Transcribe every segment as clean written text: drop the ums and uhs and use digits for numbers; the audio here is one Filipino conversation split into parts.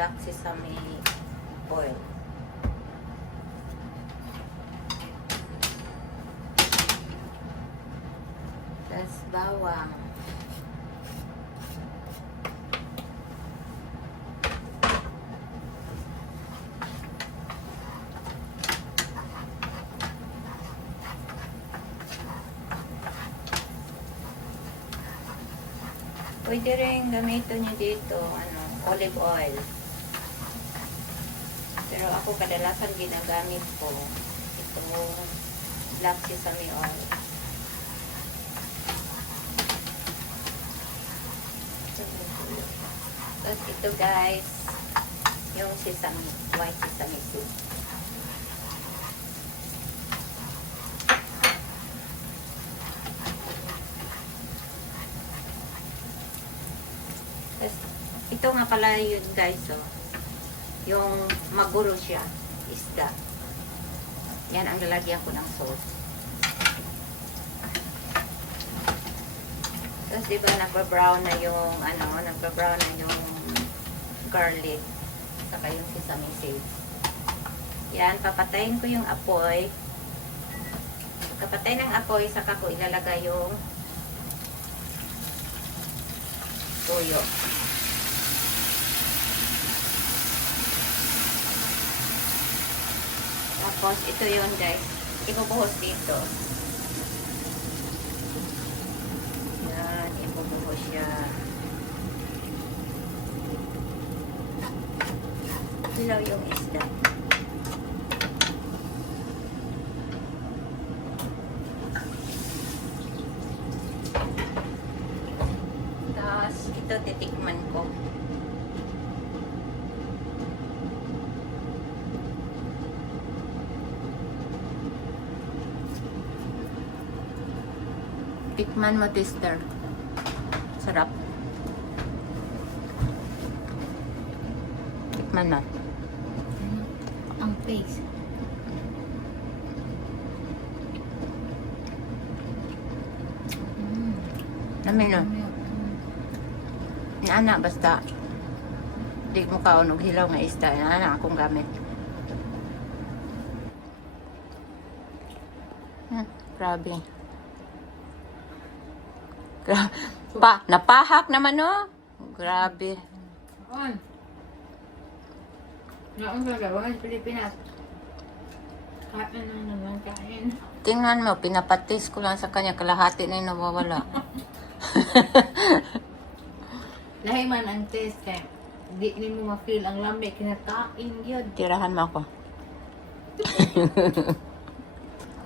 Black sesame oil. Tapos bawang. Pwede rin gamitin nyo dito, olive oil. Pero ako kadalasan ginagamit ko ito, black sesame oil. Tapos ito guys, yung sesame, white sesame seed. Tapos, ito nga pala yun guys, oh. Yung maguro siya, isda. Yan ang lalagyan ko ng sauce. Tapos diba nagpa-brown na yung, nagpa-brown na yung garlic, saka yung sesame seeds. Yan, papatayin ko yung apoy. Kapatay ng apoy, saka ko ilalagay yung toyo. Tapos, ito yun guys. Ibubuhos dito. Yan, ibubuhos siya. Hilaw yung isda. Tapos, ito titikman ko. Tikman mo, tester. Sarap. Tikman mo. Ang face. Namin no. Anak basta. Di mo kaunog hilaw nga isda. Anak akong gamit. Grabe. Napahak naman no. Grabe. On. Naon sa lawan, Pilipinas. Kain na naman, kain. Tingnan mo, pinapatis ko lang sa kanya. Kalahati na yung nawawala. Lahi man ang taste kaya di ni mo ma-feel ang lamig kinakain yun. Tirahan mo ako.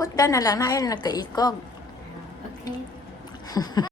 Hutda na lang na. Ayun, nagkaikog. Okay.